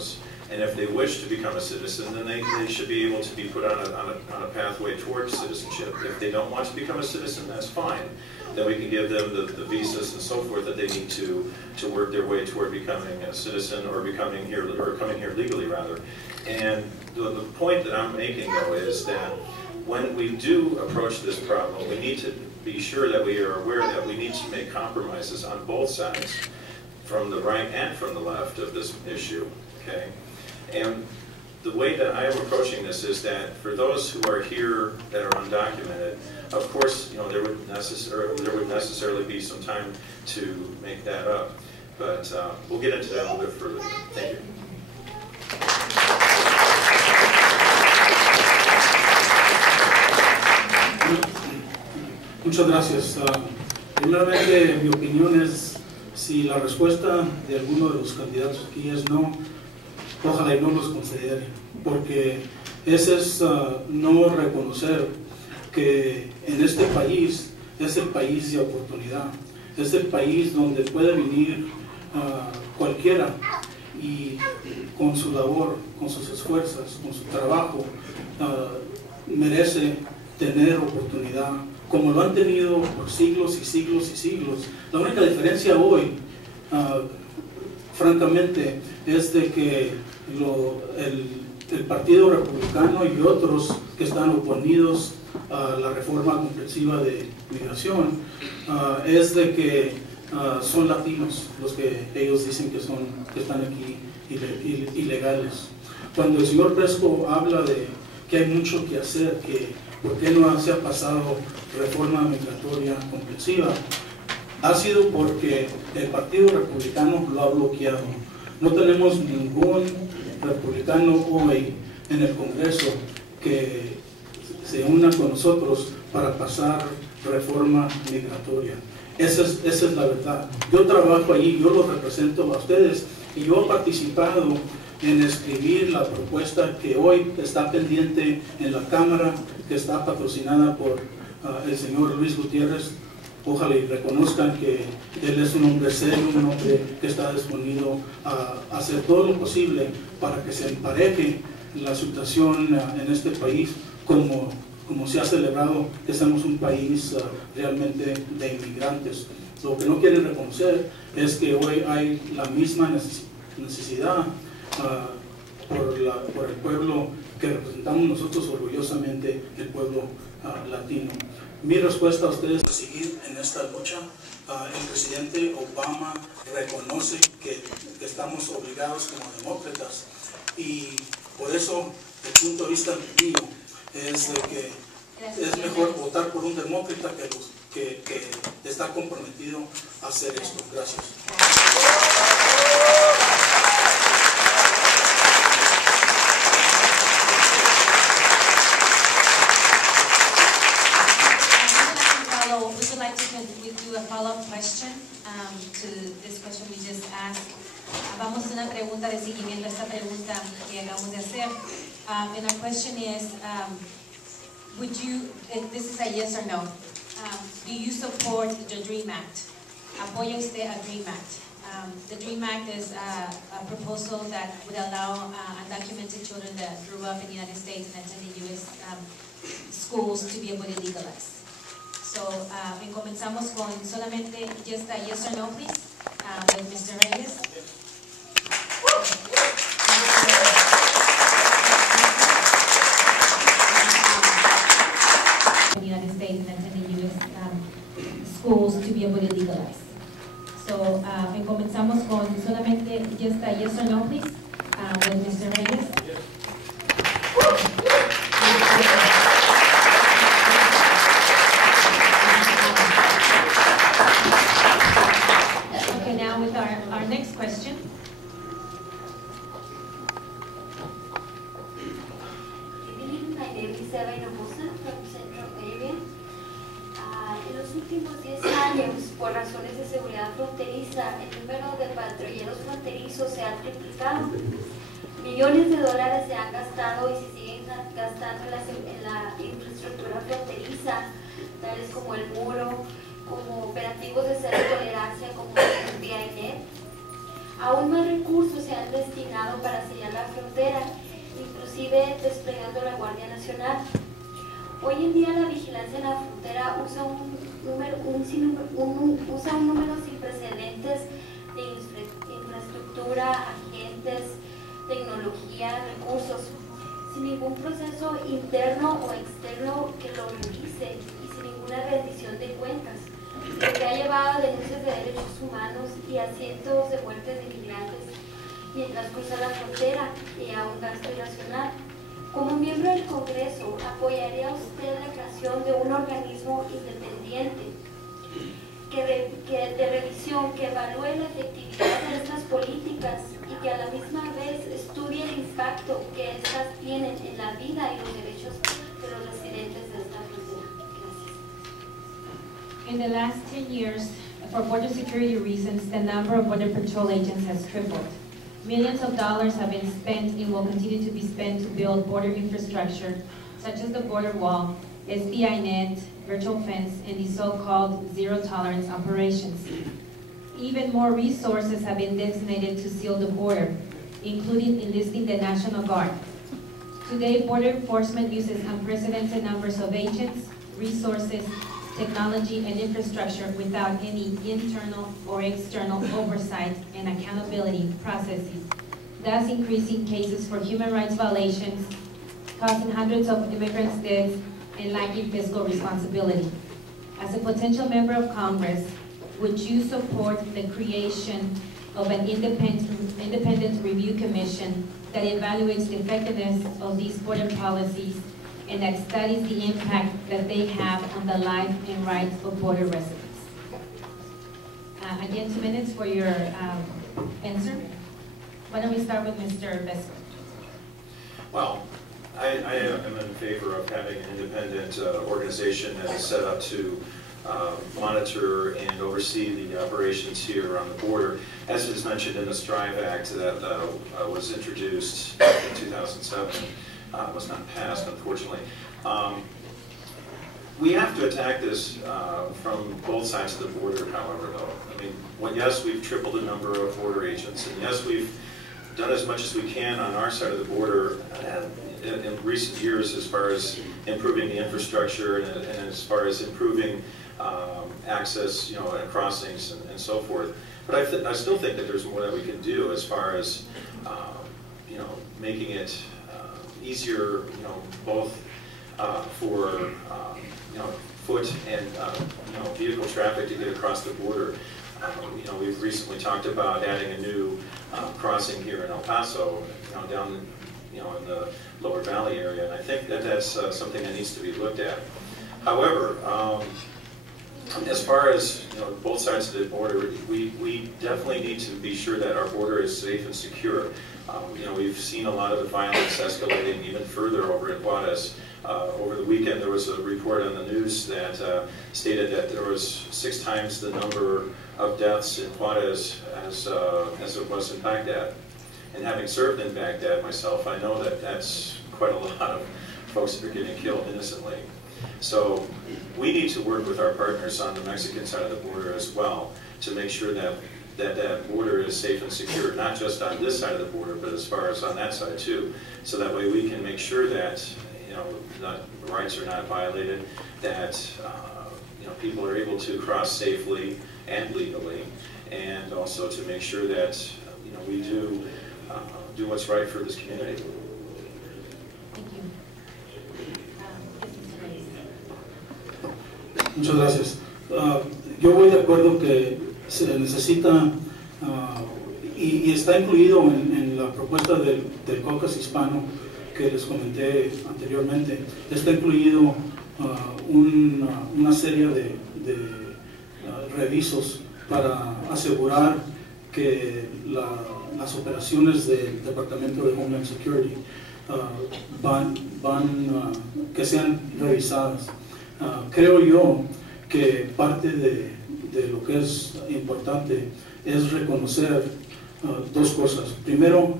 those. And if they wish to become a citizen, then they should be able to be put on a pathway towards citizenship. If they don't want to become a citizen, that's fine. Then we can give them the visas and so forth that they need to work their way toward becoming a citizen or coming here legally rather. And the point that I'm making though is that when we do approach this problem, we need to be sure that we are aware that we need to make compromises on both sides, from the right and from the left of this issue. Okay. And the way that I am approaching this is that for those who are here that are undocumented, of course, there would necessarily be some time to make that up. But we'll get into that a little bit further. Thank you. Muchas gracias. Primeramente, mi opinión es, si la respuesta de alguno de los candidatos aquí es no, ojalá y no los considere, porque ese es no reconocer que en este país es el país de oportunidad, es el país donde puede venir cualquiera y con su labor, con sus esfuerzos, con su trabajo, merece tener oportunidad, como lo han tenido por siglos y siglos y siglos. La única diferencia hoy, francamente, es de que el Partido Republicano y otros que están oponidos a la reforma comprensiva de migración, es de que son latinos los que ellos dicen que están aquí ilegales. Cuando el señor Presco habla de que hay mucho que hacer, que por qué no se ha pasado reforma migratoria comprensiva, ha sido porque el Partido Republicano lo ha bloqueado. No tenemos ningún republicano hoy en el Congreso que se una con nosotros para pasar reforma migratoria. Esa es la verdad. Yo trabajo allí, yo los represento a ustedes y yo he participado en escribir la propuesta que hoy está pendiente en la Cámara, que está patrocinada por el señor Luis Gutiérrez. Ojalá y reconozcan que él es un hombre serio, un hombre que está disponible a hacer todo lo posible para que se empareje la situación en este país, como se ha celebrado que somos un país realmente de inmigrantes. Lo que no quieren reconocer es que hoy hay la misma necesidad por el pueblo que representamos nosotros orgullosamente, el pueblo latino. Mi respuesta a ustedes es seguir en esta lucha. El presidente Obama reconoce que estamos obligados como demócratas, y por eso el punto de vista mío es de que es mejor votar por un demócrata que está comprometido a hacer esto. Gracias. Do a follow-up question to this question we just asked. Vamos a una pregunta de seguimiento a esta pregunta que acabamos de hacer. And our question is, would you, this is a yes or no, do you support the DREAM Act? ¿Apoya usted a DREAM Act? The DREAM Act is a proposal that would allow undocumented children that grew up in the United States and attended U.S. schools to be able to legalize. So, comenzamos con solamente just a yes or no, please, with Mr. Reyes. In the United States and attending U.S. schools to be able to legalize. So, comenzamos con solamente just a yes or no, please, with Mr. Reyes. With our next question. My name is Abeytia from Central Area. En los últimos 10 años, por razones de seguridad fronteriza, el número de patrulleros fronterizos se ha triplicado. Millones de dólares se han gastado y se siguen gastando en la infraestructura fronteriza, tales como el muro, como operativos de cero tolerancia, como el BNHR. Aún más recursos se han destinado para sellar la frontera, inclusive desplegando la Guardia Nacional. Hoy en día la vigilancia en la frontera usa un número sin precedentes de infraestructura, agentes, tecnología, recursos, sin ningún proceso interno o externo que lo revise y sin ninguna rendición de cuentas, lo que ha llevado a denuncias de derechos humanos y a cientos de muertes de inmigrantes mientras cruzan la frontera y a un gasto irracional. Como miembro del Congreso, ¿apoyaría usted la creación de un organismo independiente de revisión que evalúe la efectividad de estas políticas y que a la misma vez estudie el impacto que estas tienen en la vida y los derechos de los residentes de esta frontera? Gracias. In the last 10 years, for border security reasons, the number of Border Patrol agents has tripled. Millions of dollars have been spent and will continue to be spent to build border infrastructure, such as the border wall, SBI net, virtual fence, and the so-called zero-tolerance operations. Even more resources have been designated to seal the border, including enlisting the National Guard. Today, border enforcement uses unprecedented numbers of agents, resources, technology, and infrastructure without any internal or external oversight and accountability processes, thus increasing cases for human rights violations, causing hundreds of immigrants' deaths, and lacking fiscal responsibility. As a potential member of Congress, would you support the creation of an independent review commission that evaluates the effectiveness of these border policies and that studies the impact that they have on the life and rights of border residents? Again, 2 minutes for your answer. Why don't we start with Mr. Besser? Well, I am in favor of having an independent organization that is set up to monitor and oversee the operations here on the border. As is mentioned in the STRIVE Act that was introduced in 2007, was not passed, unfortunately. We have to attack this from both sides of the border, however, though. I mean, yes, we've tripled the number of border agents, and yes, we've done as much as we can on our side of the border in recent years as far as improving the infrastructure and as far as improving access, and crossings and so forth. But I still think that there's more that we can do as far as, making it easier, both for foot and vehicle traffic to get across the border. We've recently talked about adding a new crossing here in El Paso, down in the Lower Valley area, and I think that that's something that needs to be looked at. However, as far as both sides of the border, we definitely need to be sure that our border is safe and secure. We've seen a lot of the violence escalating even further over in Juarez. Over the weekend, there was a report on the news that stated that there was 6 times the number of deaths in Juarez as it was in Baghdad. And having served in Baghdad myself, I know that that's quite a lot of folks that are getting killed innocently. So we need to work with our partners on the Mexican side of the border as well to make sure that that border is safe and secure, not just on this side of the border, but as far as on that side too. So that way we can make sure that rights are not violated, that people are able to cross safely and legally, and also to make sure that we do what's right for this community. Thank you. Muchas gracias. Yo voy de acuerdo que se necesita, y está incluido en la propuesta del caucus hispano que les comenté anteriormente, está incluido una serie de revisos para asegurar que las operaciones del Departamento de Homeland Security que sean revisadas. Creo yo que parte de lo que es importante es reconocer 2 cosas. Primero,